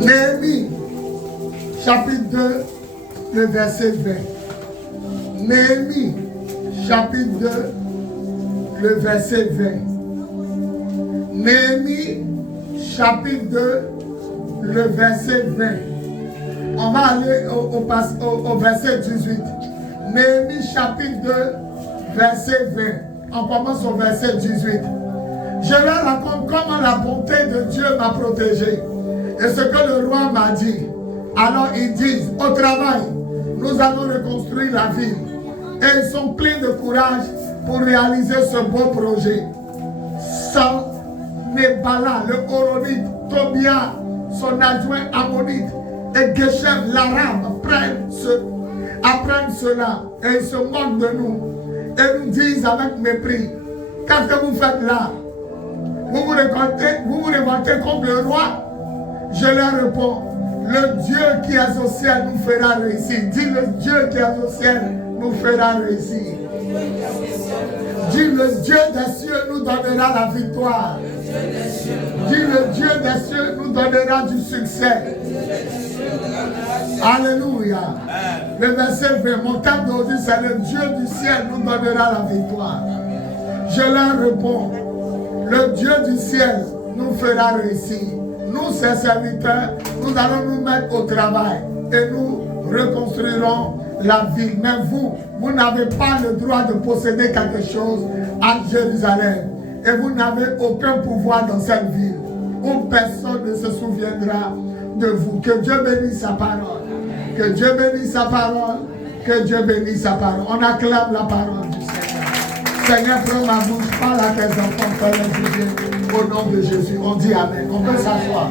Néhémie, chapitre 2, le verset 20. Néhémie, chapitre 2, le verset 20. Néhémie, chapitre 2, le verset 20. On va aller au verset 18. Néhémie, chapitre 2, verset 20. On commence au verset 18. Je leur raconte comment la bonté de Dieu m'a protégé. Et ce que le roi m'a dit. Alors ils disent, au travail, nous allons reconstruire la ville. Et ils sont pleins de courage pour réaliser ce beau projet. Sanballat, le Horonite, Tobia, son adjoint ammonite, et Geshem, l'arabe, apprennent cela. Et ils se moquent de nous. Et nous disent avec mépris, qu'est-ce que vous faites là? Vous vous révoltez contre le roi? Je leur réponds, le Dieu qui est au ciel nous fera réussir. Dis, le Dieu qui est au ciel nous fera réussir. Dis, le Dieu des cieux nous donnera la victoire. Dis, le Dieu des cieux nous donnera du succès. Alléluia. Le verset 20, mon thème d'aujourd'hui, c'est le Dieu du ciel nous donnera la victoire. Je leur réponds, le Dieu du ciel nous fera réussir. Nous, ses serviteurs, nous allons nous mettre au travail et nous reconstruirons la ville. Mais vous n'avez pas le droit de posséder quelque chose à Jérusalem. Et vous n'avez aucun pouvoir dans cette ville où personne ne se souviendra de vous. Que Dieu bénisse sa parole. Que Dieu bénisse sa parole. Que Dieu bénisse sa parole. On acclame la parole du Seigneur. Seigneur, prends ma bouche, parle à tes enfants, fais les juger au nom de Jésus. On dit Amen. On peut s'asseoir.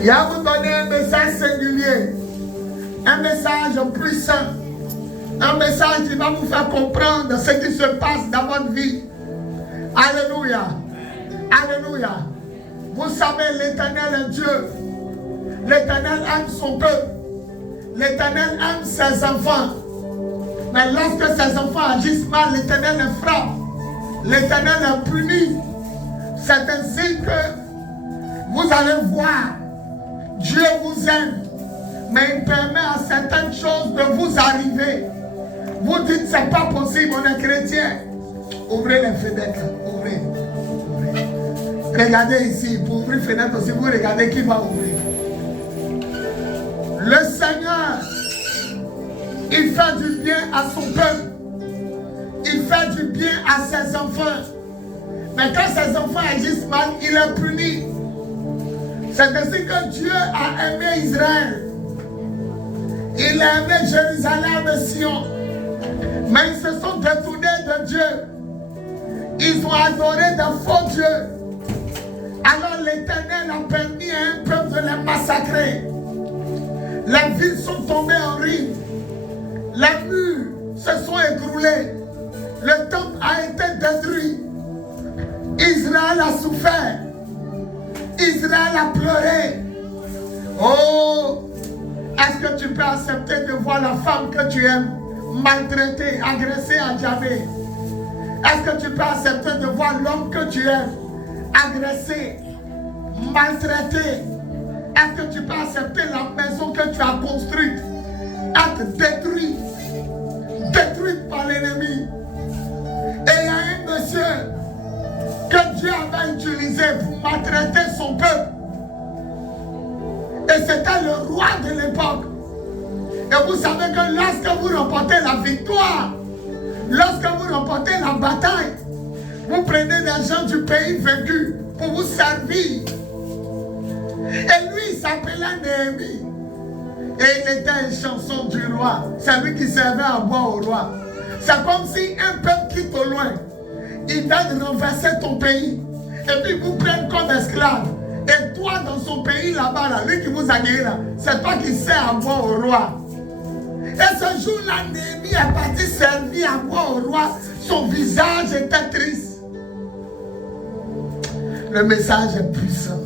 Il y a vous donner un message singulier, un message puissant, un message qui va vous faire comprendre ce qui se passe dans votre vie. Alléluia. Alléluia. Vous savez, l'Éternel est Dieu. L'Éternel aime son peuple. L'Éternel aime ses enfants. Mais lorsque ses enfants agissent mal, l'Éternel les frappe. L'Éternel les punit. C'est ainsi que vous allez voir, Dieu vous aime, mais il permet à certaines choses de vous arriver. Vous dites, c'est pas possible, on est chrétien. Ouvrez les fenêtres, ouvrez. Regardez ici, pour ouvrir les fenêtres aussi, vous regardez qui va ouvrir. Le Seigneur, il fait du bien à son peuple. Il fait du bien à ses enfants. Mais quand ses enfants agissent mal, il les punit. C'est ainsi que Dieu a aimé Israël. Il a aimé Jérusalem et Sion. Mais ils se sont détournés de Dieu. Ils ont adoré de faux dieux. Alors l'Éternel a permis à un peuple de les massacrer. Les villes sont tombées en ruine. Les murs se sont écroulés. Le temple a été détruit. Israël a souffert. Israël a pleuré. Oh, est-ce que tu peux accepter de voir la femme que tu aimes maltraitée, agressée à jamais? Est-ce que tu peux accepter de voir l'homme que tu aimes agressé, maltraité? Est-ce que tu peux accepter la maison que tu as construite être détruite par l'ennemi? Et il y a un monsieur que Dieu avait utilisé pour maltraiter son peuple. Et c'était le roi de l'époque. Et vous savez que lorsque vous remportez la victoire, lorsque vous remportez la bataille, vous prenez les gens du pays vaincu pour vous servir. Et lui, il s'appelait Néhémie. Et il était une chanson du roi. C'est lui qui servait à boire au roi. C'est comme si un peuple quitte au loin. Il vient de renverser ton pays. Et puis vous prennent comme esclave. Et toi, dans son pays là-bas, là, lui qui vous a gagné là, c'est toi qui sers à boire au roi. Et ce jour-là, Néhémie est parti servir à boire au roi. Son visage était triste. Le message est puissant.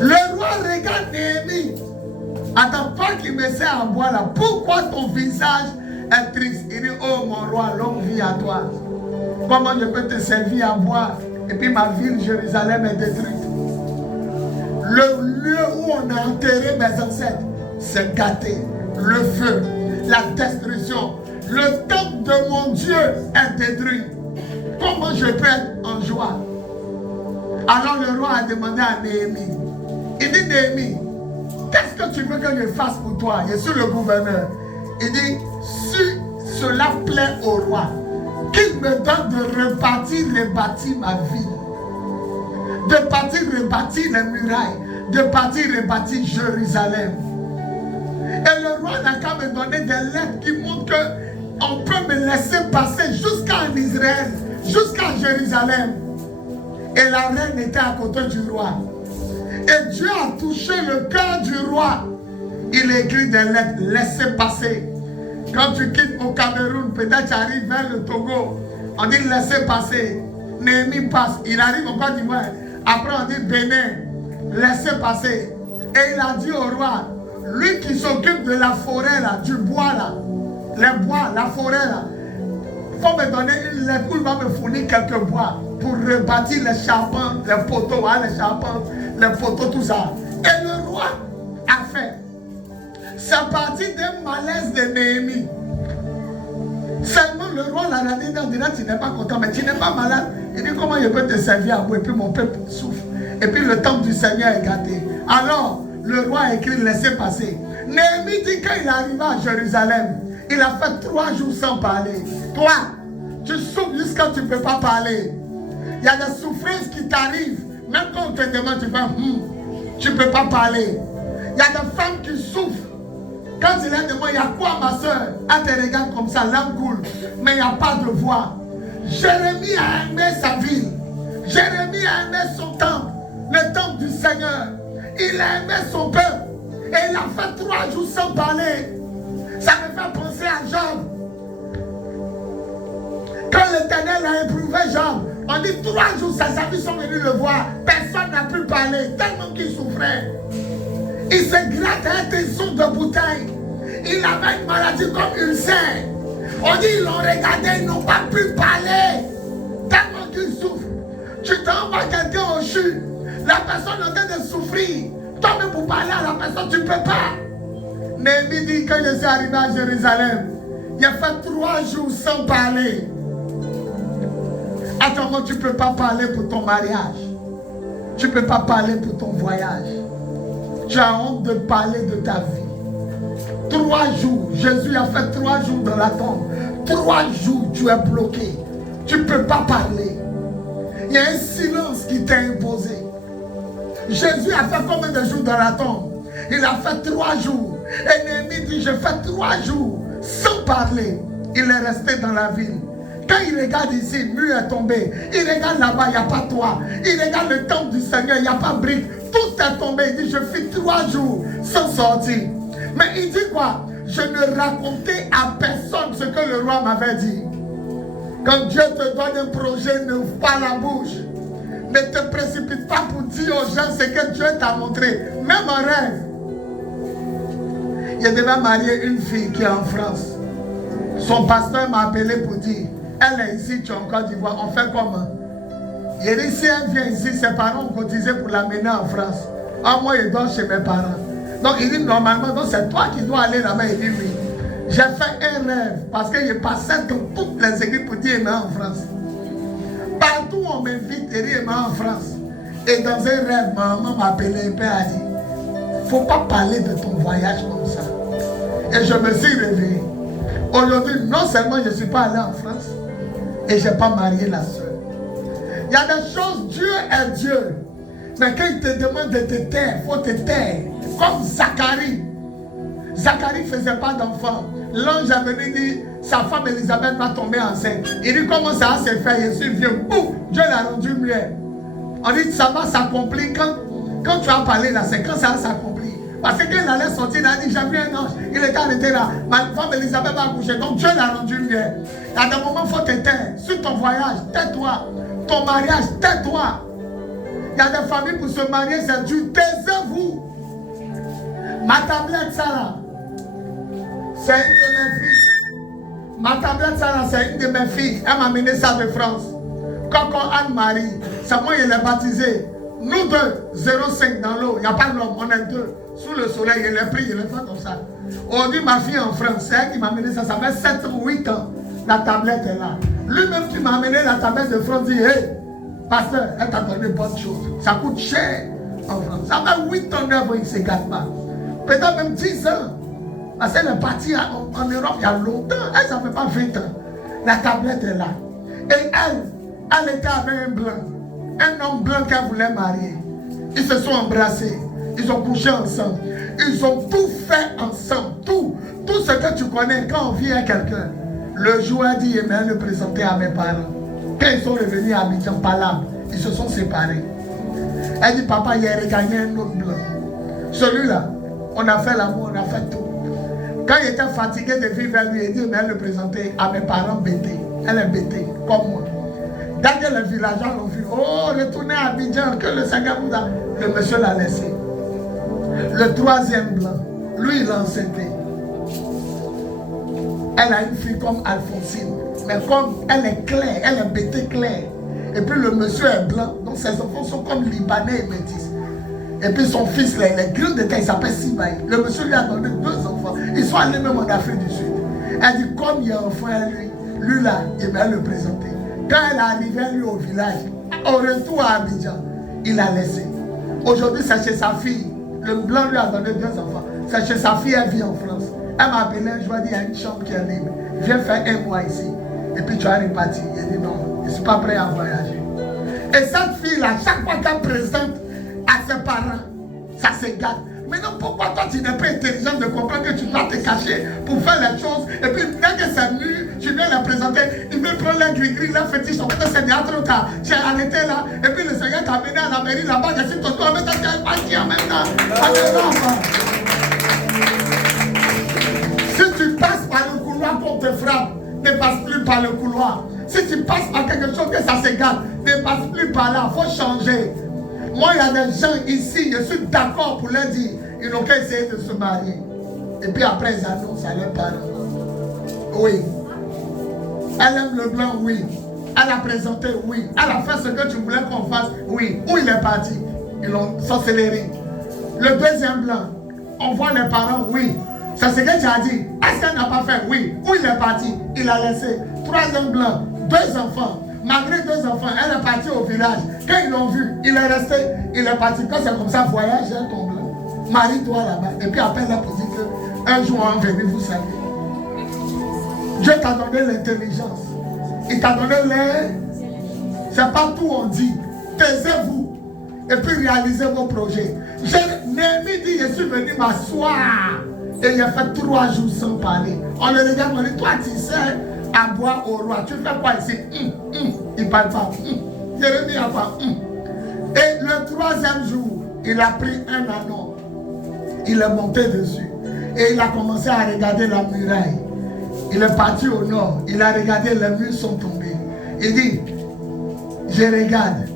Le roi regarde Néhémie. Attends, toi qui me sers à boire là, pourquoi ton visage est triste? Il dit, oh mon roi, longue vie à toi. Comment je peux te servir à boire? Et puis ma ville, Jérusalem, est détruite. Le lieu où on a enterré mes ancêtres, c'est gâté. Le feu, la destruction. Le temple de mon Dieu est détruit. Comment je peux être en joie? Alors le roi a demandé à Néhémie. Il dit, Néhémie, qu'est-ce que tu veux que je fasse pour toi? Je suis le gouverneur. Il dit, si cela plaît au roi, qu'il me donne de repartir, rebâtir ma ville. De partir, rebâtir les murailles. De partir, rebâtir Jérusalem. Et le roi n'a qu'à me donner des lettres qui montrent qu'on peut me laisser passer jusqu'en Israël, jusqu'à Jérusalem. Et la reine était à côté du roi. Et Dieu a touché le cœur du roi. Il écrit des lettres, laissez passer. Quand tu quittes au Cameroun, peut-être tu arrives vers le Togo, on dit laissez passer. Néhémie passe, il arrive au Côte d'Ivoire. Après on dit Bénin, laissez passer. Et il a dit au roi, lui qui s'occupe de la forêt là, du bois là, les bois, la forêt là, il faut me donner une lettre où il va me fournir quelques bois pour rebâtir les charpents, les poteaux, hein, les charpents, les poteaux, tout ça. Et le roi a fait. C'est parti d'un malaise de Néhémie. Seulement le roi l'a dit, non, tu n'es pas content, mais tu n'es pas malade. Il dit, comment je peux te servir à moi? Et puis mon peuple souffre. Et puis le temple du Seigneur est gâté. Alors, le roi a écrit, laissez passer. Néhémie dit qu'il est arrivé à Jérusalem. Il a fait 3 jours sans parler. Toi, tu souffres jusqu'à tu ne peux pas parler. Il y a des souffrances qui t'arrivent. Même quand on te demande, tu fais, tu ne peux pas parler. Il y a des femmes qui souffrent. Quand il leur demande, il y a quoi ma soeur? Elle te regarde comme ça, l'âme coule. Mais il n'y a pas de voix. Jérémie a aimé sa ville. Jérémie a aimé son temple. Le temple du Seigneur. Il a aimé son peuple. Et il a fait 3 jours sans parler. Ça me fait penser à Job. Quand l'Éternel a éprouvé Job, on dit 3 jours, ses amis sont venus le voir. Personne n'a pu parler, tellement qu'il souffrait. Il se gratte un tesson de bouteille. Il avait une maladie comme ulcère. On dit ils l'ont regardé, ils n'ont pas pu parler. Tellement qu'il souffre. Tu t'envoies quelqu'un au CHU. La personne est en train de souffrir. Toi-même pour parler à la personne, tu ne peux pas. Néhémie dit quand je suis arrivé à Jérusalem, il a fait 3 jours sans parler. Attends, tu ne peux pas parler pour ton mariage. Tu ne peux pas parler pour ton voyage. Tu as honte de parler de ta vie. 3 jours, Jésus a fait 3 jours dans la tombe. 3 jours, tu es bloqué. Tu ne peux pas parler. Il y a un silence qui t'est imposé. Jésus a fait combien de jours dans la tombe? Il a fait 3 jours. Et Néhémie dit, je fais 3 jours sans parler. Il est resté dans la ville. Quand il regarde ici, le mur est tombé. Il regarde là-bas, il n'y a pas toi. Il regarde le temple du Seigneur, il n'y a pas brique. Tout est tombé. Il dit, je fais 3 jours sans sortir. Mais il dit quoi? Je ne racontais à personne ce que le roi m'avait dit. Quand Dieu te donne un projet, n'ouvre pas la bouche. Ne te précipite pas pour dire aux gens ce que Dieu t'a montré. Même en rêve. Il devait marier une fille qui est en France. Son pasteur m'a appelé pour dire, elle est ici, tu es en Côte d'Ivoire, on fait comment? Il dit, si elle vient ici, ses parents ont cotisé pour l'amener en France. Moi, je dors chez mes parents. Donc, il dit, normalement, c'est toi qui dois aller là-bas. Il dit, oui. J'ai fait un rêve, parce que je passais dans toutes les églises pour dire, en France. Partout où on m'invite, il dit, en France. Et dans un rêve, maman m'a appelé, le père a dit, il ne faut pas parler de ton voyage comme ça. Et je me suis réveillé. Aujourd'hui, non seulement je ne suis pas allé en France, et je n'ai pas marié la soeur. Il y a des choses, Dieu est Dieu. Mais quand il te demande de te taire, il faut te taire. Comme Zacharie. Zacharie ne faisait pas d'enfant. L'ange est venu dire, sa femme Elisabeth va tomber enceinte. Il dit, comment ça va se faire? Je suis vieux. Boum, Dieu l'a rendu mieux. On dit, ça va s'accomplir quand tu as parlé là, c'est quand ça va s'accomplir. Parce que quand il allait sortir, il a dit, j'ai vu un ange. Il était arrêté là. Ma femme Elisabeth va accoucher. Donc Dieu l'a rendu mieux. À des moments, il faut te taire. Sur ton voyage, tais-toi. Ton mariage, tais-toi. Il y a des familles pour se marier, c'est dur. Taisez-vous. Ma tablette, ça là, c'est une de mes filles. Ma tablette, ça là, c'est une de mes filles. Elle m'a amené ça de France. Coco Anne-Marie. C'est moi qui l'ai baptisée. Nous deux, 0,5 dans l'eau. Il n'y a pas d'homme, on est deux. Sous le soleil, il est pris, il est fait comme ça. Aujourd'hui, ma fille en France, c'est elle qui m'a amené ça. Ça fait 7 ou 8 ans. La tablette est là. Lui-même qui m'a amené la tablette de France dit, hey, pasteur, elle t'a donné bonne chose. Ça coûte cher en France. Ça fait 8 ans d'œuvre, il ne se gâte pas. Peut-être même 10 ans. Parce qu'elle est partie en Europe il y a longtemps. Elle, ça ne fait pas 20 ans. La tablette est là. Et elle était avec un blanc. Un homme blanc qu'elle voulait marier. Ils se sont embrassés. Ils ont couché ensemble. Ils ont tout fait ensemble. Tout ce que tu connais quand on vient à quelqu'un. Le jour a dit, mais le présenter à mes parents. Quand ils sont revenus à Abidjan, Palam, ils se sont séparés. Elle dit, papa, il a regagné un autre blanc. Celui-là, on a fait l'amour, on a fait tout. Quand il était fatigué de vivre, elle lui a dit, mais elle le présentait à mes parents bêtés. Elle est bêtée, comme moi. Dès que les villageois l'ont vu, oh, retournez à Abidjan, que le Seigneur vous a. Le monsieur l'a laissé. Le troisième blanc, lui, il l'a enceinté. Elle a une fille comme Alphonsine, mais comme elle est claire, elle est bêtée claire. Et puis le monsieur est blanc, donc ses enfants sont comme libanais et métis. Et puis son fils, là, il est gris de taille, il s'appelle Sibaï. Le monsieur lui a donné 2 enfants. Ils sont allés même en Afrique du Sud. Elle dit, comme il y a un frère, lui là, il va le présenter. Quand elle est arrivée, lui, au village, au retour à Abidjan, il l'a laissé. Aujourd'hui, c'est chez sa fille. Le blanc lui a donné 2 enfants. C'est chez sa fille, elle vit en France. Elle m'a appelé, je lui ai dit, il y a une chambre qui est libre. Viens faire 1 mois ici. Et puis tu vas repartir. Il dit non, je ne suis pas prêt à voyager. Et cette fille-là, chaque fois qu'elle présente à ses parents, ça se gâte. Maintenant, pourquoi toi tu n'es pas intelligent de comprendre que tu dois te cacher pour faire les choses? Et puis dès que c'est nu, tu viens la présenter, il veut prendre les gris-gris, les fétiches, en fait c'est déjà trop tard. Tu es arrêté là, et puis le Seigneur t'a amené à la mairie là-bas, je suis ton tour, mais tu es parti en même temps. Si tu passes par le couloir qu'on te frappe, ne passe plus par le couloir. Si tu passes par quelque chose que ça se gâte, ne passe plus par là, il faut changer. Moi, il y a des gens ici, je suis d'accord pour leur dire, ils n'ont qu'à essayer de se marier. Et puis après, ils annoncent à leurs parents. Oui. Elle aime le blanc, oui. Elle a présenté, oui. Elle a fait ce que tu voulais qu'on fasse, oui. Où il est parti? Ils l'ont sorcellerie. Le deuxième blanc, on voit les parents, oui. C'est ce que tu as dit. Est-ce qu'elle n'a pas fait? Oui. Où il est parti? Il a laissé. Troisième blanc, 2 enfants. Malgré 2 enfants, elle est partie au village. Quand ils l'ont vu, il est resté, il est parti. Quand c'est comme ça, voyage, j'ai ton blanc. Marie-toi là-bas. Et puis appelle là pour dire qu'un jour on va venir vous saluer. Dieu t'a donné l'intelligence. Il t'a donné l'air. C'est pas tout on dit. Taisez-vous. Et puis réalisez vos projets. Néhémie dit, je suis venu m'asseoir. Et il a fait 3 jours sans parler. On le regarde, on dit, toi tu sais à boire au roi. Tu fais quoi ici? Il ne parle pas. Jérémie a pas. Et le 3e jour, il a pris un anneau. Il est monté dessus. Et il a commencé à regarder la muraille. Il est parti au nord. Il a regardé, les murs sont tombés. Il dit, je regarde.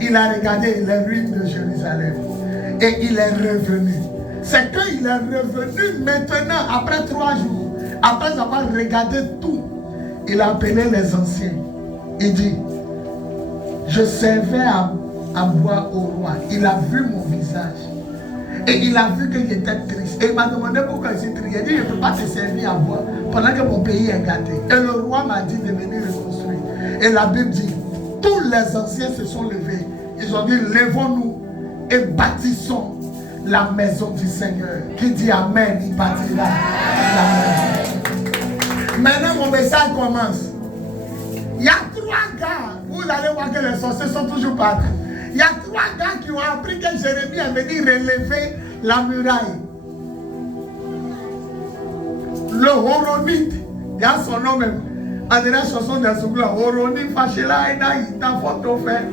Il a regardé les ruines de Jérusalem. Et il est revenu. C'est quand il est revenu maintenant, après 3 jours, après avoir regardé tout, il a appelé les anciens. Il dit, je servais à boire au roi. Il a vu mon visage. Et il a vu que j'étais triste. Et il m'a demandé pourquoi je suis triste. Il a dit, je ne peux pas te servir à boire pendant que mon pays est gâté. Et le roi m'a dit de venir reconstruire. Et la Bible dit, tous les anciens se sont levés. Ils ont dit, levons-nous et bâtissons la maison du Seigneur. Qui dit Amen, il bâtira la maison. Maintenant, mon message commence. Il y a 3 gars. Vous allez voir que les sorciers sont toujours partis. Il y a 3 gars qui ont appris que Jérémie est venu relever la muraille. Le Horonite, il y a son nom même. En la chanson de Zougla, Horonite, Fachela, Enaï, ta photo fait.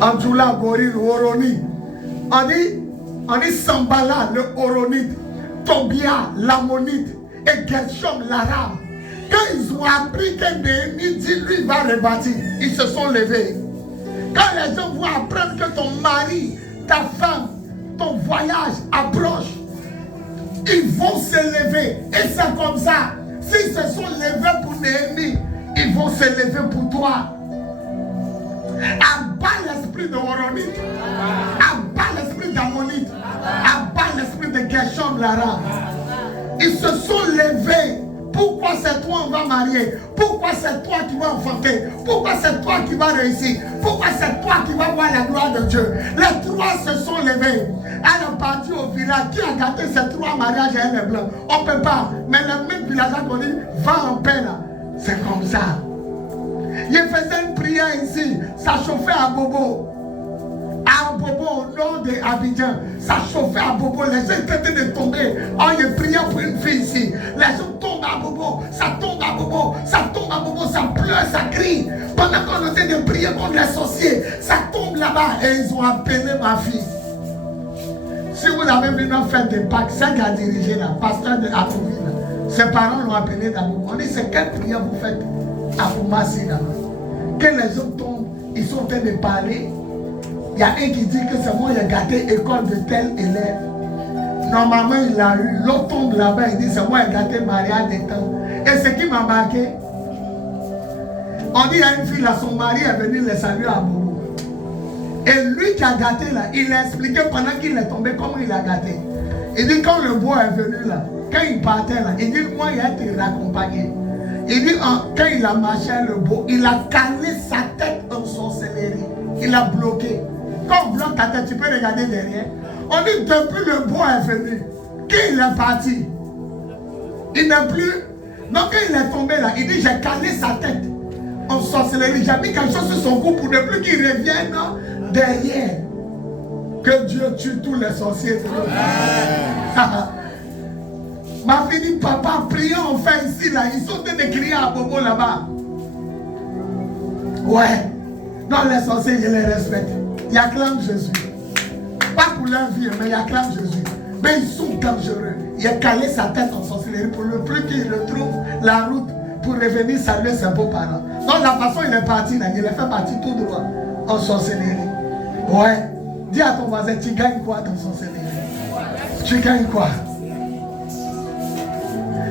Anjoula, Goril, Horonite. On dit Sambala, le Horonite, Tobia, l'Ammonite et Gershom, l'Arabe. Quand ils ont appris que Néhémie dit lui va rebâtir, ils se sont levés. Quand les gens vont apprendre que ton mari, ta femme, ton voyage approche, ils vont se lever. Et c'est comme ça. S'ils se sont levés pour Néhémie, ils vont se lever pour toi. Abat l'esprit de Horonite. Abat l'esprit d'Ammonite. Abat l'esprit de Gershom Lara. Ils se sont levés. Pourquoi c'est toi on va marier? Pourquoi c'est toi qui vas enfanter? Pourquoi c'est toi qui vas réussir? Pourquoi c'est toi qui vas voir la gloire de Dieu? Les trois se sont levés. Elle est partie au village. Qui a gâté ces trois mariages et les blancs? On ne peut pas. Mais le même villageois qu'on dit, va en paix là. C'est comme ça. Il faisait une prière ici. Ça chauffait à Bobo. À Bobo, au nord d'Abidjan. Ça chauffait à Bobo. Les gens étaient de tomber. Oh, il priait pour une fille ici. Les gens tombent à Bobo. Ça tombe à Bobo. Ça tombe à Bobo. Ça pleure, ça crie. Pendant qu'on était de prier contre les sorciers, ça tombe là-bas. Et ils ont appelé ma fille. Si vous avez vu notre fête de Pâques, c'est qui a dirigé là, pasteur de Apouville. Ses parents l'ont appelé d'abord. On dit, c'est quelle prière vous faites à Foumassi là? Que les autres tombent, ils sont en train de parler. Il y a un qui dit que c'est moi qui ai gâté l'école de tel élève. Normalement, il l'a eu. L'autre tombe là-bas, il dit c'est moi qui ai gâté mariage des temps. Et ce qui m'a marqué, on dit à une fille là, son mari est venu les saluer à Bobo. Et lui qui a gâté là, il a expliqué pendant qu'il est tombé comment il a gâté. Il dit quand le bois est venu là, quand il partait là, il dit moi il a été raccompagné. Il dit quand il a marché le bois, il a calé sa tête en sorcellerie. Il a bloqué. Quand on bloque ta tête, tu peux regarder derrière. On dit depuis le bois est venu, qu'il est parti. Il n'est plus. Donc quand il est tombé là, il dit j'ai calé sa tête en sorcellerie. J'ai mis quelque chose sur son cou pour ne plus qu'il revienne derrière. Que Dieu tue tous les sorciers. Ma fille dit, papa, prions enfin ici, là. Ils sont en train de crier à Bobo là-bas. Ouais. Non, les sorciers, je les respecte. Ils acclament Jésus. Pas pour leur vie, mais ils acclament Jésus. Mais ils sont dangereux. Il a calé sa tête en sorcellerie pour le plus qu'il retrouve la route pour revenir saluer ses beaux-parents. Donc la façon il est parti, là, il est fait partir tout droit en sorcellerie. Ouais. Dis à ton voisin, tu gagnes quoi dans sorcellerie? Tu gagnes quoi?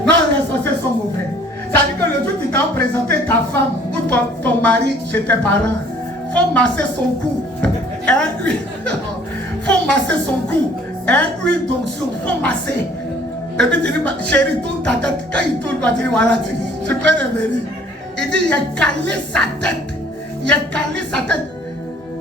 Non, les sorciers sont mauvais. Ça veut dire que le jour où tu t'as présenté ta femme ou ton mari chez tes parents, il faut masser son cou. Il faut masser son cou. Huile d'onction, il faut masser. Et puis tu dis, chérie, tourne ta tête. Quand il tourne, tu dis, voilà, tu peux revenir. Il dit, il a calé sa tête. Il a calé sa tête.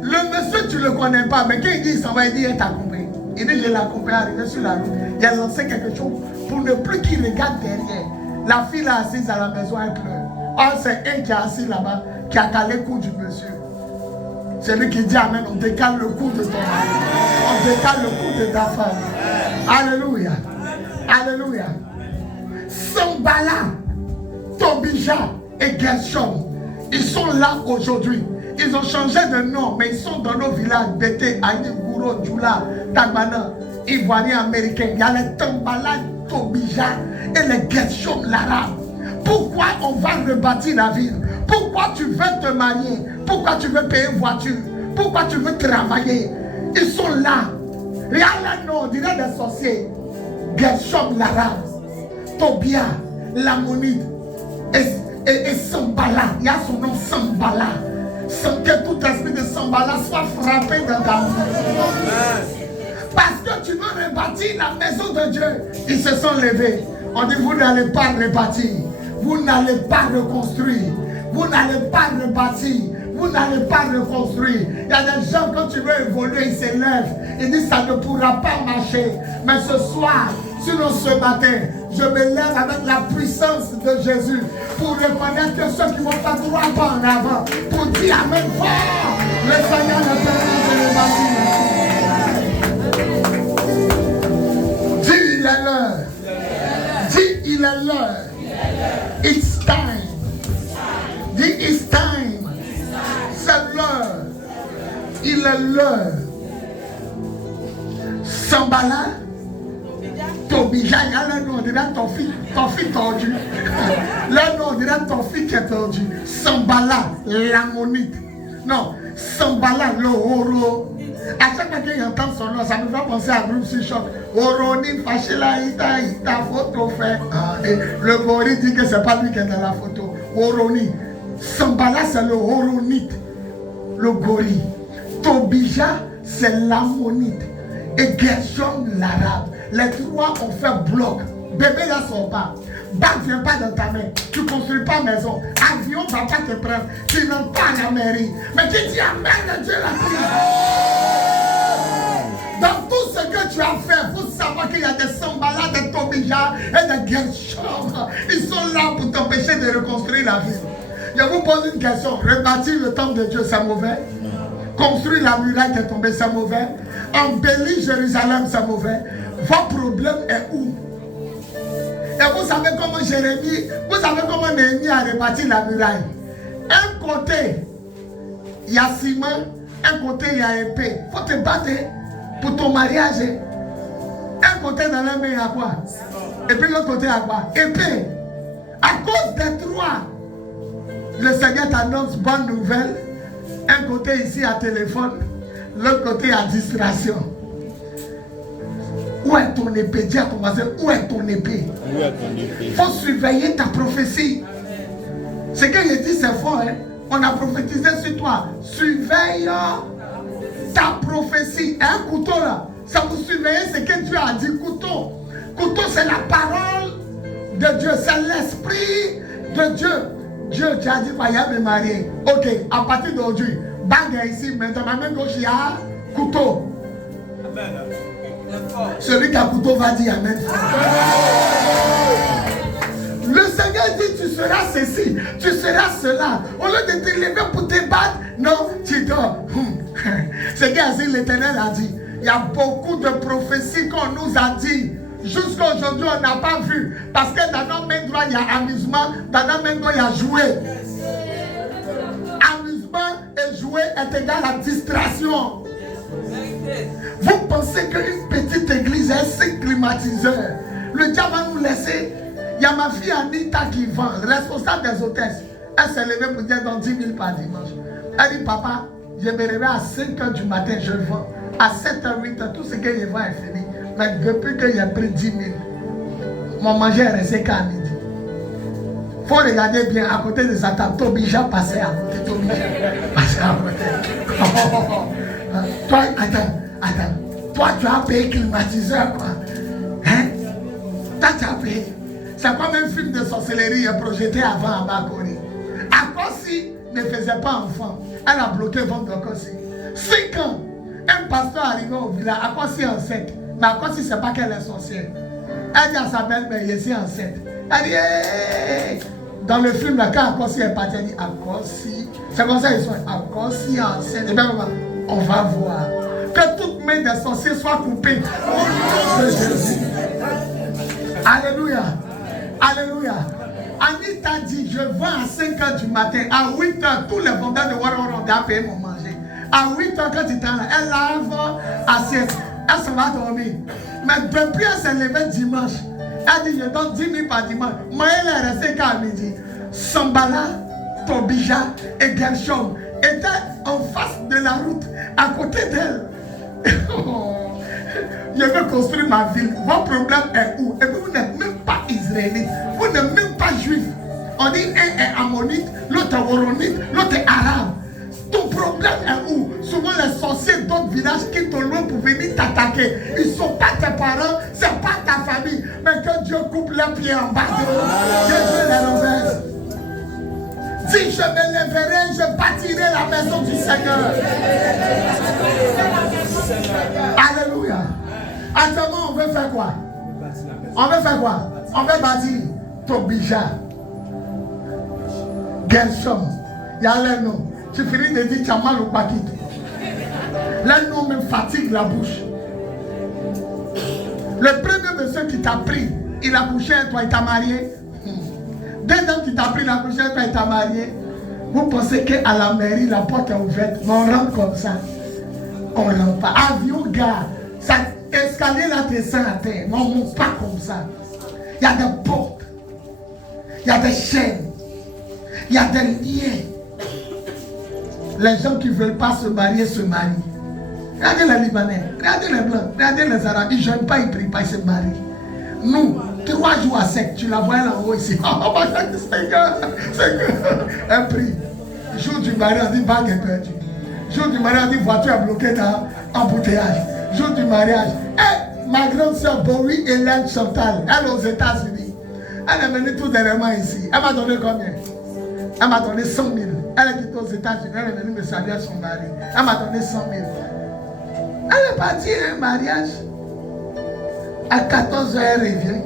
Le monsieur, tu ne le connais pas, mais quand il dit, il s'en va, il dit, il t'a compris. Il dit, je l'ai accompagné arrivé sur la route. Il a lancé quelque chose pour ne plus qu'il regarde derrière. La fille là assise à la maison, elle pleure. Oh, c'est un qui est assis là-bas, qui a calé le cou du monsieur. C'est lui qui dit, amen, on décale le cou de ton mari. On décale le cou de ta femme. Alléluia. Alléluia. Sambala, Tobija et Gershom, ils sont là aujourd'hui. Ils ont changé de nom, mais ils sont dans nos villages. Bété, Aïe, Gouro, Djoula, Tagbana, Ivoiriens américains. Il y a les Tambala, Tobija et les Gershom Lara. Pourquoi on va rebâtir la ville? Pourquoi tu veux te marier? Pourquoi tu veux payer une voiture? Pourquoi tu veux travailler? Ils sont là. Regarde non, on dirait des sorciers. Gershom Lara, Tobia, Lamonide et Sambala. Il y a son nom Sambala. Sans que tout esprit de Sambala soit frappé dans ta vie. Parce que tu veux rebâtir la maison de Dieu. Ils se sont levés. On dit vous n'allez pas rebâtir. Vous n'allez pas reconstruire. Vous n'allez pas rebâtir. Vous n'allez pas reconstruire. Il y a des gens, quand tu veux évoluer, ils se lèvent. Ils disent ça ne pourra pas marcher. Mais ce soir, sinon ce matin, je me lève avec la puissance de Jésus pour reconnaître que ceux qui vont faire 3 pas en avant, pour dire amen fort, le Seigneur le permet de le bâtir. Dis il est l'heure. Dis il est l'heure. It's time. Dis it's time. C'est l'heure. Il est l'heure. Sambala. Tobija, il y a le nom, on dirait ton fils tordu. Le nom, on dirait ton fils qui est tordu. Sambala, Lamonite. Non, Sambala, le Horo. À chaque fois qu'il entend son nom, ça me fait penser à Groupe Choc. Oroni, Fachela, Ita, photo fait. Le gorille dit que c'est pas lui qui est dans la photo. Oroni. Sambala, c'est le Horonite. le gorille. Tobija, c'est l'ammonite. Et Gershom, l'arabe. Les trois ont fait bloc. Bébé là sort pas. Bac vient pas dans ta main. Tu construis pas maison. Avion va pas te prendre. Tu n'entres pas à la mairie. Mais tu dis amen, Dieu l'a pris. Dans tout ce que tu as fait, il faut savoir qu'il y a des Sambala, des Tobija et des Gershom. Ils sont là pour t'empêcher de reconstruire la ville. Je vous pose une question. Rebâtir le temple de Dieu, c'est mauvais? Construire la muraille qui est tombée, c'est mauvais? Embellir Jérusalem, c'est mauvais? Votre problème est où? Et vous savez comment Jérémie, vous savez comment Néhémie a rebâti la muraille? Un côté, il y a ciment, un côté, il y a épée. Il faut te battre pour ton mariage. Un côté dans la main, il y a quoi? Et puis l'autre côté, il y a quoi? Épée. À cause des trois, le Seigneur t'annonce bonne nouvelle. Un côté ici à téléphone, l'autre côté à distraction. Où est ton épée? Dis à ton voisin, où est ton épée? Il faut surveiller ta prophétie. Ce que je dis, c'est fort. Hein? On a prophétisé sur toi. Surveille ta prophétie. Un couteau là, ça vous surveiller ce que Dieu a dit. Couteau. Couteau, c'est la parole de Dieu. C'est l'esprit de Dieu. Dieu, tu as dit, il y a me marier. Ok, à partir d'aujourd'hui, bague est ici, mais dans ma main gauche, il y a couteau. Amen. Celui qui a couteau va dire amen. Le Seigneur dit, tu seras ceci, tu seras cela. Au lieu de te lever pour te battre, non, tu dors. Ce que l'Éternel a dit. Il y a beaucoup de prophéties qu'on nous a dit. Jusqu'à aujourd'hui, on n'a pas vu. Parce que dans notre main droite, il y a amusement. Dans notre main droite, il y a jouer. Amusement et jouer est égal à distraction. Vous pensez qu'une petite église est 5 climatiseurs. Le diable va nous laisser. Il y a ma fille Anita qui vend, responsable des hôtesses. Elle s'est levée pour dire dans 10 000 par dimanche. Elle dit, papa, je me réveille à 5 h du matin, je vends. À 7 h, 8 h, tout ce que je vends est fini. Mais depuis que j'ai pris 10 000, mon manger est resté qu'à midi. Il faut regarder bien à côté de sa table. Tobija passait à côté. Tobija passait à côté. Toi, attends. Toi, tu as payé climatiseur, quoi. Hein? Toi, tu as payé. C'est comme un film de sorcellerie projeté avant à Bakori. Akosi ne faisait pas enfant. Elle a bloqué vente d'Akosi. 5 ans, un pasteur arrivé au village. Akosi est enceinte. Mais Akosi, c'est pas qu'elle est sorcière. Elle dit à sa belle-mère, je suis enceinte. Elle dit, hey! Dans le film, là, quand Akosi est parti, elle dit, Akosi. C'est comme ça qu'ils sont. Akosi enceinte. Et bien, on va voir. Que toute main des sorciers soit coupée. Au nom de Jésus. Alléluia. Alléluia. Anita dit, je vends à 5 h du matin. À 8 h, tous les vendeurs de Warren ont payé mon manger. À 8 h, quand il est là, elle lave assiette. Elle s'en va dormir. Mais depuis elle s'est levée dimanche, elle dit, je donne 10 000 par dimanche. Moi, elle est restée qu'à midi. Sambala, Tobija et Gershom étaient en face de la route, à côté d'elle. Je veux construire ma ville. Votre problème est où? Et puis vous n'êtes même pas israélite. Vous n'êtes même pas juif. On dit un est ammonite, l'autre est horonite, l'autre est arabe. Ton problème est où? Souvent les sorciers d'autres villages quittent au loin pour venir t'attaquer. Ils ne sont pas tes parents, ce n'est pas ta famille. Mais que Dieu coupe leurs pieds en bas de eux. Que Dieu les renverse. Si je me lèverai, je bâtirai la maison du Seigneur. Alléluia. Actuellement, on veut faire quoi? On veut faire quoi? On veut bâtir Tobija, Gershom. Il y a les noms. Tu finis de dire Tchamal ou Pakit. Les noms me fatiguent la bouche. Le premier monsieur qui t'a pris, il a couché avec toi, il t'a marié. Dès que tu t'as pris la couche, quand tu t'as marié, vous pensez qu'à la mairie, la porte est ouverte. Mais on rentre comme ça. On ne rentre pas. Avion, gars, ça escalier là, descend à terre. Mais on ne monte pas comme ça. Il y a des portes. Il y a des chaînes. Il y a des liens. Les gens qui ne veulent pas se marient se marient. Regardez les Libanais, regardez les Blancs, regardez les Arabes. Ils ne jeûnent pas, ils ne prient pas, ils se marient. Nous, 3 jours à sec, tu la vois là en haut ici. Oh, c'est que, un prix. Jour du mari, on dit bague est perdue. Jour du mariage, on dit voiture est bloquée dans embouteillage. Jour du mariage. Et ma grande soeur Bowie Hélène Chantal, elle est aux États-Unis. Elle est venue tout dernièrement ici. Elle m'a donné combien? Elle m'a donné 100 000. Elle est quittée aux États-Unis. Elle est venue me saluer à son mari. Elle m'a donné 100 000. Elle est partie à un mariage. À 14 h, elle revient.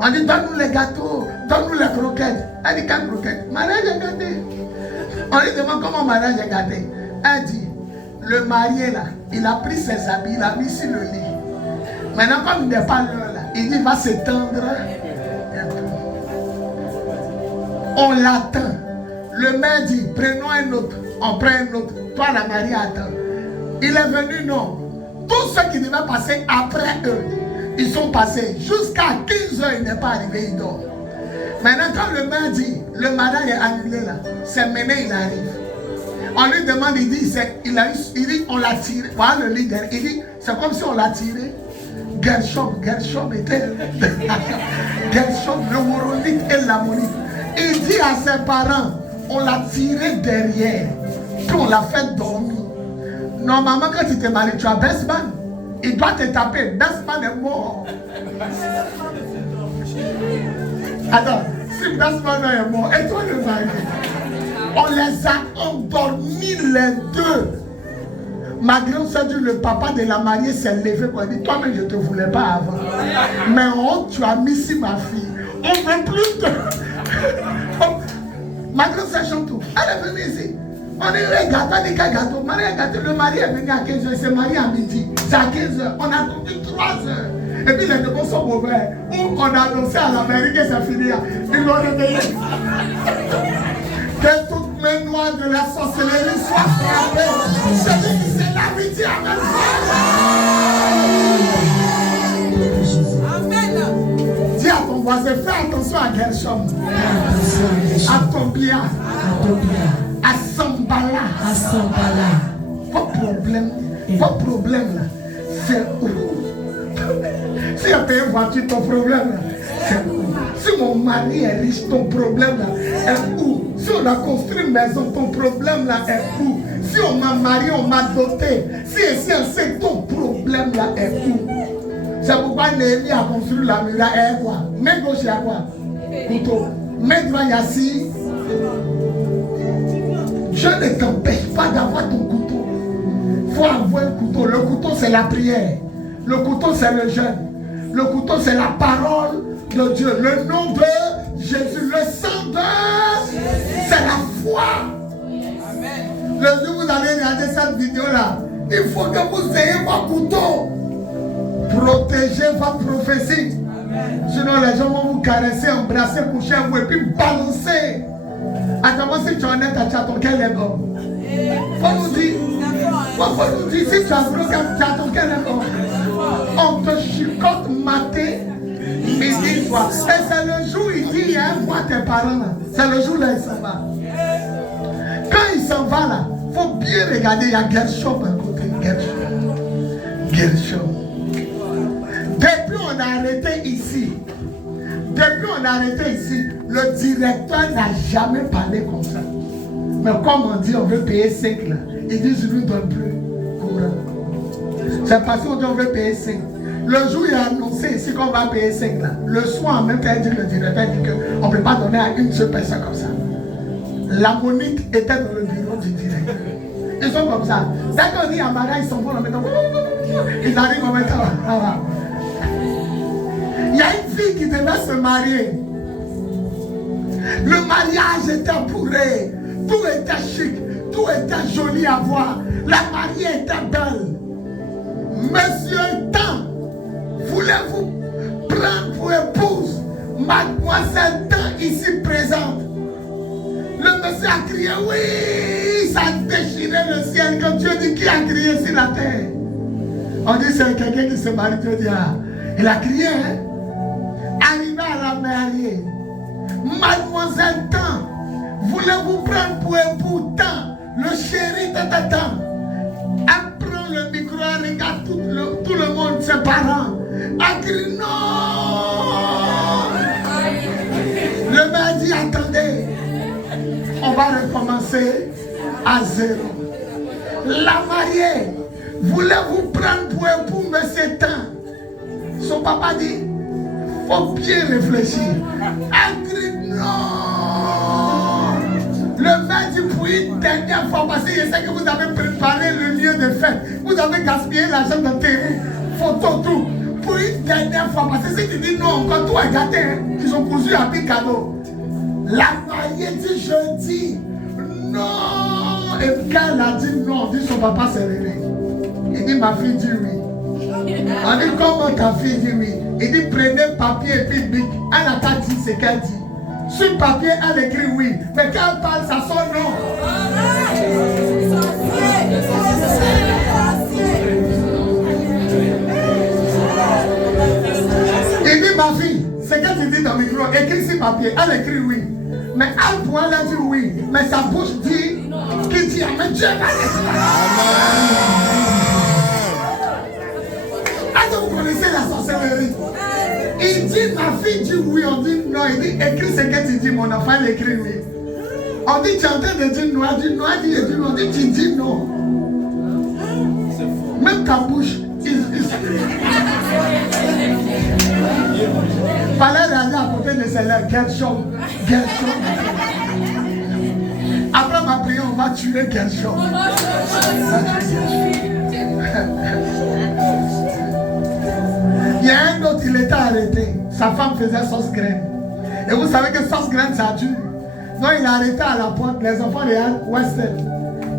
On dit donne-nous les gâteaux, donne-nous les croquettes. Elle dit quelle croquette? Mariage est gâté. On lui demande comment mariage est gâté. Elle dit le marié là, il a pris ses habits, il a mis sur le lit. Maintenant, comme il n'est pas l'heure là, il dit il va s'étendre un peu. On l'attend. Le maire dit prenons un autre. On prend un autre. Toi, la mariée attend. Il est venu, non. Tous ceux qui devaient passer après eux, ils sont passés. Jusqu'à 15 h, il n'est pas arrivé, il dort. Maintenant, quand le maire dit le mariage est annulé là, c'est maintenant il arrive. On lui demande, il dit, il dit on l'a tiré. Voilà le leader. Il dit, c'est comme si on l'a tiré. Gershom était Gershom, le Moronite et l'Ammonite. Il dit à ses parents, on l'a tiré derrière, puis on l'a fait dormir. Normalement, quand tu te maries, tu as Bestman. Il doit te taper. Bestman est mort. Attends, si Bestman est mort, et toi le mari, on les a endormis les deux. Ma grande soeur dit, le papa de la mariée s'est levé pour dire, toi-même je ne te voulais pas avant. Mais oh, tu as mis ici ma fille. On ne veut plus de... Ma grande soeur chante tout. Elle est venue ici. On est les gâteaux, on dit quel gâteau. Le mari est venu à 15 h, il s'est marié à midi. C'est à 15 h. On a attendu 3 h. Et puis les deux sont mauvais. Où on a annoncé à l'Amérique que c'est fini. Ils l'ont réveillé. Que toutes mes noix de la sorcellerie soient frappées. Celui qui s'est l'amitié avec Amen. Dis à ton voisin, fais attention à Gershom. À Tobia. À Sambala. Votre problème là, c'est où? Si on paye une voiture, ton problème là, c'est où? Si mon mari est riche, ton problème là est où? Si on a construit une maison, ton problème là est où? Si on m'a marié, on m'a doté. Si on sait, ton problème là est où? C'est pourquoi Néhémie a construit la muraille. Et quoi? Main gauche, il y a quoi? Couteau. Main droite, il y a scie. Je ne t'empêche pas d'avoir ton couteau. Il faut avoir un couteau. Le couteau, c'est la prière. Le couteau, c'est le jeûne. Le couteau, c'est la parole de Dieu. Le nom de Jésus. Le sang de... c'est la foi. Amen. Le jour où vous allez regarder cette vidéo-là, il faut que vous ayez votre couteau. Protégez votre prophétie. Amen. Sinon, les gens vont vous caresser, embrasser, coucher à vous et puis balancer. Attends, si tu es honnête, tu as ton quel est bon. Faut nous dire, si tu as bloqué, tu as ton quel est bon. On te chicote maté, midi, soir. Et c'est le jour où il dit, il y a un mois tes parents là. C'est le jour là, il s'en va. Quand il s'en va là, il faut bien regarder, il y a Gershom à côté. Gershom. Depuis on a arrêté ici. Le directeur n'a jamais parlé comme ça. Mais comme on dit, on veut payer 5 là. Ils disent, je ne donne plus courant. C'est parce qu'on dit, on veut payer 5. Le jour où il a annoncé ici qu'on va payer 5 là, le soir même quand le directeur dit qu'on ne peut pas donner à une seule personne comme ça. La Monique était dans le bureau du directeur. Ils sont comme ça. Dès qu'on dit à Mara, ils s'en vont en même temps. Ils arrivent en même temps. Il y a une fille qui devait se marier. Le mariage était bourré. Tout était chic. Tout était joli à voir. La mariée était belle. Monsieur Tan, voulez-vous prendre pour épouse Mademoiselle Tan ici présente? Le monsieur a crié oui. Ça a déchiré le ciel. Comme Dieu dit, qui a crié sur la terre? On dit c'est quelqu'un qui se marie. Dieu dit ah. Il a crié hein? Arrivé à la mariée, Mademoiselle Tan, voulez-vous prendre pour époux Tan, le chéri de ta Tan? Elle prend le micro, elle regarde tout le monde, ses parents. Elle crie non. Le maire dit attendez, on va recommencer à zéro. La mariée voulait vous prendre pour époux, mais c'est temps. Son papa dit, faut bien réfléchir. Elle dit non. Le maire dit pour une dernière fois, parce que je sais que vous avez préparé le lieu de fête. Vous avez gaspillé l'argent de terrain, photo, tout. Pour une dernière fois, parce que si tu dis non, quand tout est gâté, hein, ils ont cousu un petit cadeau. La mariée dit, je dis non. Et quand elle a dit non, dit son papa s'est levé. Il dit, ma fille dit oui. On dit, comment ta fille dit oui? Il dit, prenez papier et puis bic. Elle n'a pas dit ce qu'elle dit. Sur le papier, elle écrit oui. Mais quand elle parle, ça sonne non. Il dit, ma fille, ce que tu dis dans le micro, écris sur papier. Elle écrit oui. Mais elle pourrait elle dire oui. Mais sa bouche dit, qui dit amen. Dieu va est-ce que vous connaissez la sorcellerie? Il dit, ma fille dit oui, on dit non. Il dit, écris ce que tu dis, mon enfant, elle écrit oui. On dit, tu es en train de dire non, elle dit non, elle dit non, on dit, tu dis non. Même ta bouche, fallait aller à côté de celle-là, Gershom. Après ma prière, on va tuer Gershom. Il y a un autre, il était arrêté. Sa femme faisait sauce graine. Et vous savez que sauce graine, ça dure. Donc il a arrêté à la porte, les enfants de Western.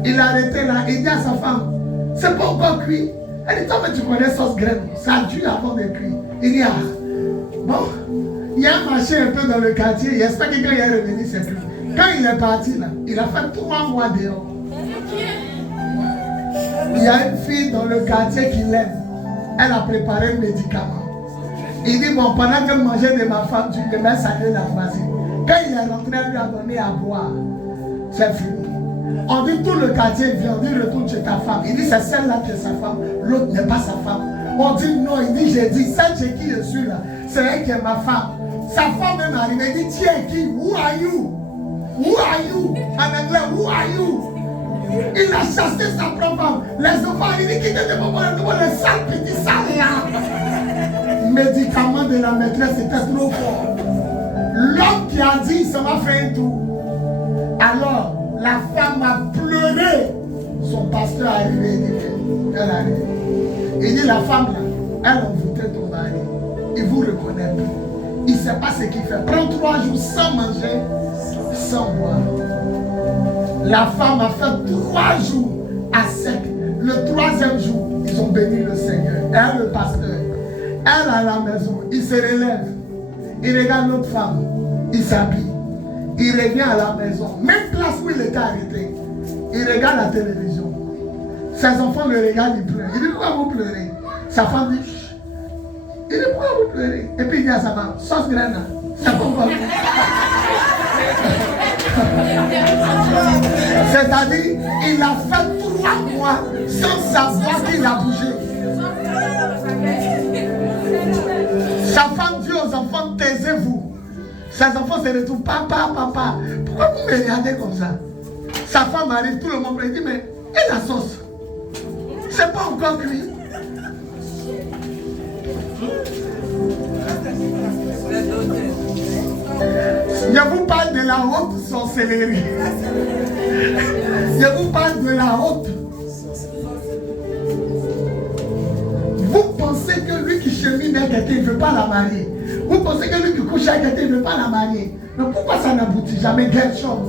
Il a arrêté là, il dit à sa femme, c'est pas encore cuit. Elle dit, toi, mais tu connais sauce graine, ça dure avant de cuire. Il dit, ah, bon, il a marché un peu dans le quartier, il espère que quand il est revenu, c'est plus. Quand il est parti là, il a fait 3 mois dehors. Il y a une fille dans le quartier qui l'aime. Elle a préparé le médicament. Il dit, bon, pendant qu'elle mangeait de ma femme, tu devais saluer la voisine. Quand il est rentré, elle lui a donné à boire. C'est fini. On dit, tout le quartier vient, on dit, retourne chez ta femme. Il dit, c'est celle-là qui est sa femme, l'autre n'est pas sa femme. On dit, non, il dit, j'ai dit, celle chez qui je suis là, c'est elle qui est ma femme. Sa femme même arrivée, il dit, tu es qui? Who are you? Who are you? En anglais, who are you? Il a chassé sa propre femme. Les enfants, il dit qu'il était le sale petit sale là. Médicament de la maîtresse était trop fort. L'homme qui a dit, ça m'a fait un tour. Alors, la femme a pleuré. Son pasteur est arrivé, il dit, elle arrive. Il dit, la femme là, elle envoûtait ton mari. Il vous reconnaît plus. Il ne sait pas ce qu'il fait. Prends 3 jours sans manger, sans boire. La femme a fait 3 jours à sec. Le 3e jour, ils ont béni le Seigneur. Elle, le pasteur, elle à la maison, il se relève. Il regarde l'autre femme. Il s'habille. Il revient à la maison. Même place où il était arrêté. Il regarde la télévision. Ses enfants le regardent, ils pleurent. Il dit, pourquoi vous pleurez? Sa femme dit, chut. Il dit, pourquoi vous pleurez? Et puis il dit à sa femme, sauce graine, ça comprend pas. C'est-à-dire, il a fait 3 mois sans savoir qu'il a bougé. Sa femme dit aux enfants, taisez-vous. Ses enfants se retrouvent, papa, papa, pourquoi vous me regardez comme ça? Sa femme arrive, tout le monde lui dit, mais et la sauce? C'est pas encore cuit. Je vous parle de la haute sorcellerie. Je vous parle de la haute. Vous pensez que lui qui chemine avec quelqu'un, il ne veut pas la marier. Vous pensez que lui qui couche avec quelqu'un, il ne veut pas la marier. Mais pourquoi ça n'aboutit jamais? Gershom.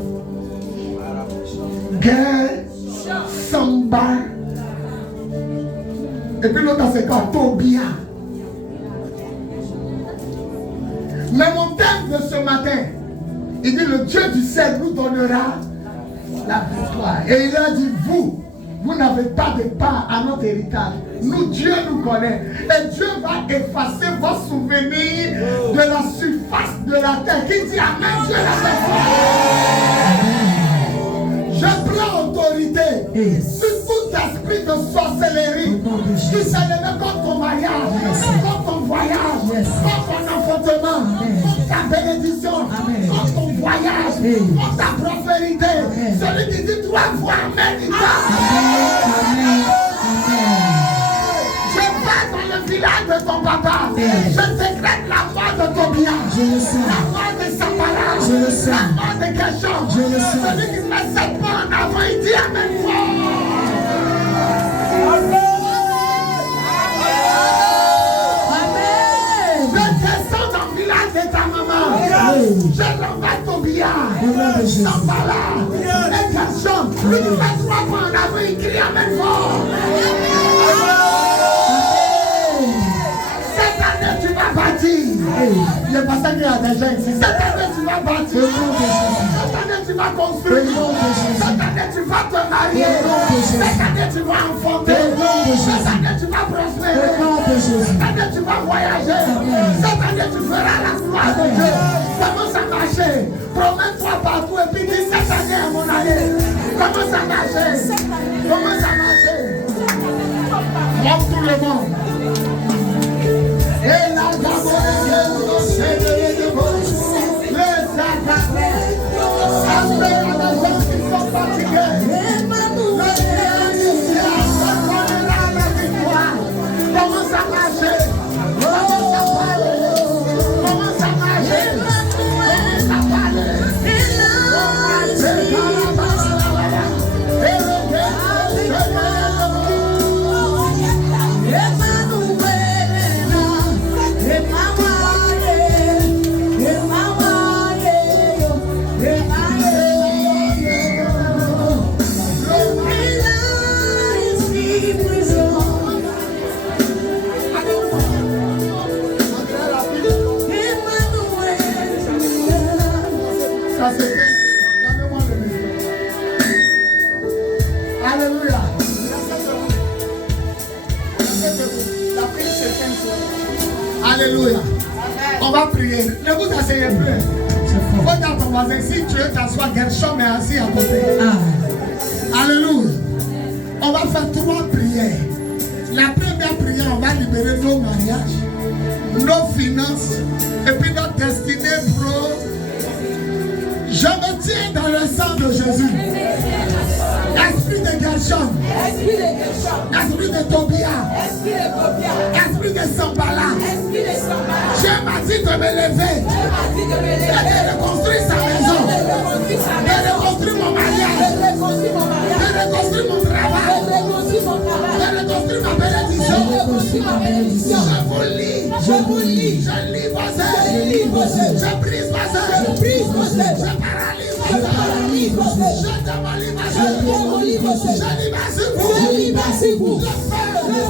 Samba. Et puis l'autre, c'est quoi? Tobia. Mais mon thème de ce matin, il dit, le Dieu du ciel nous donnera la victoire. Et il a dit, vous n'avez pas de part à notre héritage. Nous, Dieu nous connaît. Et Dieu va effacer vos souvenirs de la surface de la terre. Qui dit amen, Dieu la fait. Je prends autorité sur tout esprit de sorcellerie qui s'est levé contre ton mariage, contre ton voyage, contre ton enfantement, contre ta bénédiction, contre ton voyage, contre ta prospérité. Celui qui dit, toi, vois, amen, il va. village de ton papa. Je décrète la mort de Tobia. La mort de Sambala. La mort de Gershom. Celui qui met cette main en avant, il dit Amen fort. Je descends dans le village de ta maman. Je l'envoie Tobia. Sambala. Et Gershom. Lui qui met 3 points en avant, il crie Amen fort. Cette année, tu vas bâtir. Le pasteur qui a déjà ici. Cette année, tu vas bâtir. Cette année, tu vas construire. Cette année, tu vas te marier. Cette année, tu vas enfanter. Cette année, tu vas prospérer. Cette année, tu vas voyager. Cette année, tu feras la gloire de Dieu. Commence à marcher. Promets-toi partout et puis dis cette année est mon année. Commence à marcher. Commence à marcher. Montre tout le monde. Et la commence à marcher. Commence à parler. Commence à marcher. Commence à parler. Alléluia. Alléluia. On va prier. Ne vous asseyez plus. Regarde ton voisin. Si tu veux t'asseoir, Gershom est assis à côté. Alléluia. On va faire 3 prières. La première prière, on va libérer nos mariages, nos finances et puis notre destinée pro. Je me tiens dans le sang de Jésus. Esprit de Gershom, esprit de Tobia, esprit de Sambala, Dieu m'a dit de me lever et de reconstruire sa maison, de reconstruire mon mariage, de reconstruire mon travail, de reconstruire ma bénédiction. Je vous lis, je lis vos œuvres, je brise vos œuvres, je paralyse vos œuvres, je démolis vos œuvres, je libère sur vous, le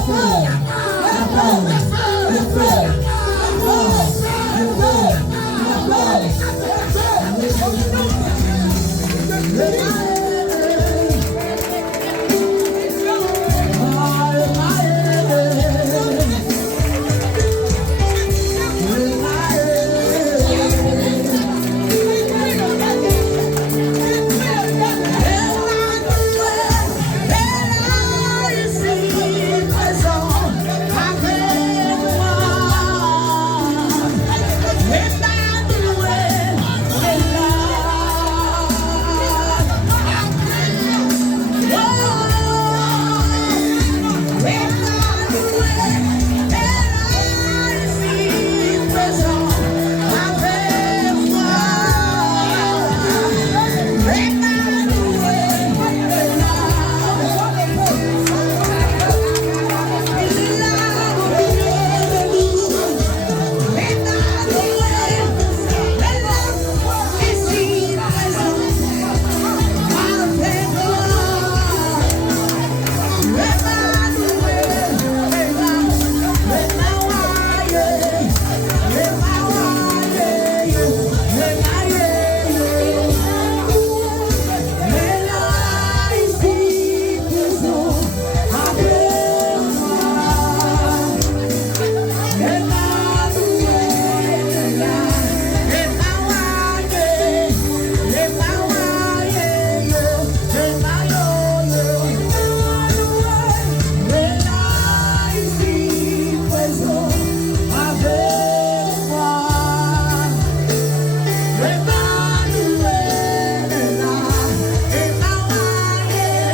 feu, la mort, le feu, la mort.